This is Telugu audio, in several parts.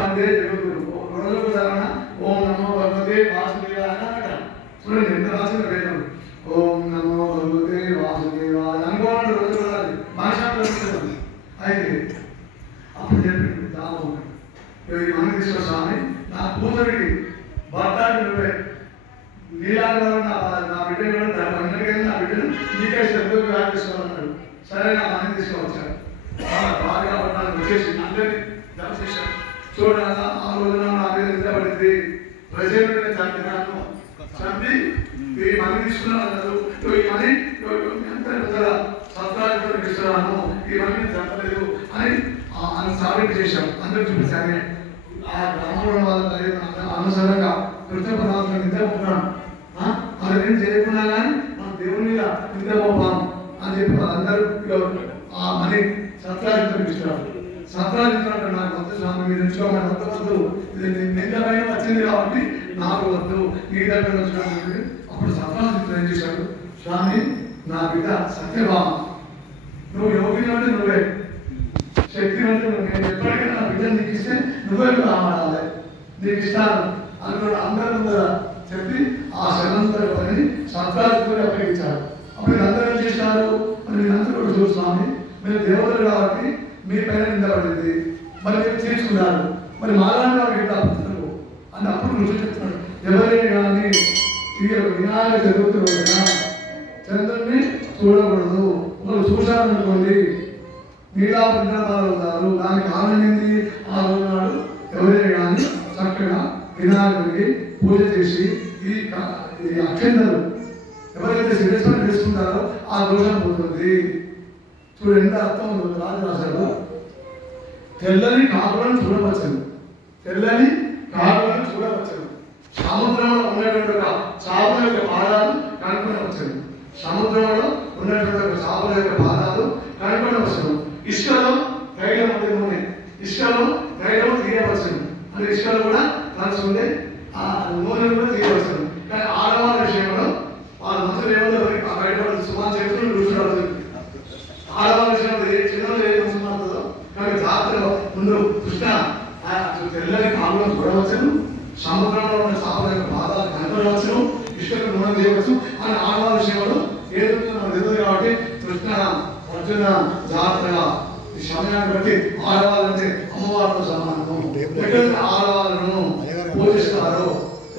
మందే జరుగుతుంది ధారణ ఓం నమో భగవతే వాసుదేవాయ అంటారు. చూడండి ఎంత రాసిన వేదం. ఓం నమో భగవతే వాసుదేవాయ అనుకోవాలంటే రోజు రాదు భాషలో అయితే అప్పుడు చెప్పి దాము మంగళేశ్వర స్వామి నా కూతురికి భర్తాన్ని నువ్వే నీలాగా నా బిడ్డను కూడా నా బిడ్డను నీకే శ్రద్ధకు వ్యాధి తీసుకోవాలన్నాడు. సరే నా మనం తీసుకువచ్చాడు. బాగా పడ్డాను వచ్చేసి అందరినీ దర్శించాను. చూడాలా ఆ రోజున నా మీద నిలబడింది ప్రజలు చంపినాను చంపి ఈ మనీ తీసుకున్నాను ఈ మనీ ఎంత సత్కారంతో ఇస్తున్నాను ఈ మనీ చంపలేదు అని సాబిట్ చేశాం. అందరూ చూపించాలి ఆ గ్రామంలో వాళ్ళ అనుసరంగా కృష్ణపదార్థం నిద్రపోతున్నాను అదేం చేయకుండా కానీ మన దేవుని మీద నిద్రపోపాం అని చెప్పి వాళ్ళందరూ ఆ మనీ సత్కారంతో ఇస్తున్నారు. సత్కారించినట్టు నాకు వద్దు స్వామి మీరు ఉంచుకోమని వద్దు ఇది నిందమైన వచ్చింది కాబట్టి నాకు వద్దు నీ దగ్గర వచ్చినప్పుడు అప్పుడు సత్కారం ఏం చేశాడు. స్వామి నా బిడ్డ సత్యభామ నువ్వు యోగిని అంటే నువ్వే శక్తి అంటే నేను ఎప్పటికైనా నా బిడ్డను నీకు ఇస్తే నువ్వే రామాడాలి నీకు ఇస్తాను అనుకున్న అందరూ చెప్పి ఆ శరణంతో పని సత్కారంతో అప్పగించారు. అప్పుడు అందరూ ఏం చేశారు మరి మీరందరూ కూడా చూడు స్వామి మీరు దేవతలు కాబట్టి మీ పైన నిందపడింది మరి మీరు తీసుకున్నారు మరి మాలాంటి వారికి ఎట్లా అప్పుడు అని అప్పుడు రుచి చెప్తున్నాడు. ఎవరే కానీ ఈ వినాయక చతుర్థి రోజున చంద్రుడిని చూడకూడదు. వాళ్ళు చూశారనుకోండి మీలా పుణ్యపాలు అవుతారు. దానికి ఆనందింది ఆ రోజు నాడు ఎవరే కానీ చక్కగా వినాయకుడికి పూజ చేసి ఈ అక్షంతలు ఎవరైతే శిరస్సును వేసుకుంటారో ఆ దోషం పోతుంది. చూడు ఎంత అర్థం ఉంది. రాజు రాశాడు తెల్లని కాకులను చూడవచ్చను తెల్లని కాకులను చూడవచ్చను సముద్రంలో ఉన్నటువంటి ఒక చేపల యొక్క పాదాలు కనుక్కొనవచ్చను సముద్రంలో ఉన్నటువంటి ఒక చేపల యొక్క పాదాలు కనుక్కొనవచ్చను ఇసుకలో తైలం ఉండే నూనె ఇసుకలో తైలం తీయవచ్చను అంటే ఇసుకలో కూడా కలిసి ఉండే ఆ నూనె కూడా తీయవచ్చను. కానీ ఆడవాళ్ళ విషయంలో వాళ్ళ మనసులు ఏమో బయటపడుతుంది సుమారు చేతులు రుచి ఆడవాళ్ళ విషయంలో ఏ చిన్నలో ఏ మనసు మారుతుందో కానీ జాతరలో ముందు కృష్ణ తెల్లని కాలువను చూడవచ్చును సముద్రంలో ఉన్న చేపల యొక్క పాదాలు కనపడవచ్చును ఇష్టకు నూనె తీయవచ్చు అని ఆడవాళ్ళ విషయంలో ఏదో మనకు తెలియదు కాబట్టి కృష్ణ అర్జున జాతర ఈ సమయాన్ని బట్టి ఆడవాళ్ళంటే అమ్మవారితో సమానము. ఎక్కడైతే ఆడవాళ్ళను పూజిస్తారో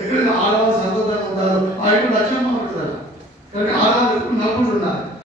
ఎక్కడైతే ఆడవాళ్ళు సంతోషంగా ఉంటారో ఆ యొక్క లక్ష్యం మారుతారు. కానీ ఆడవాళ్ళు నవ్వుకుంటున్నారు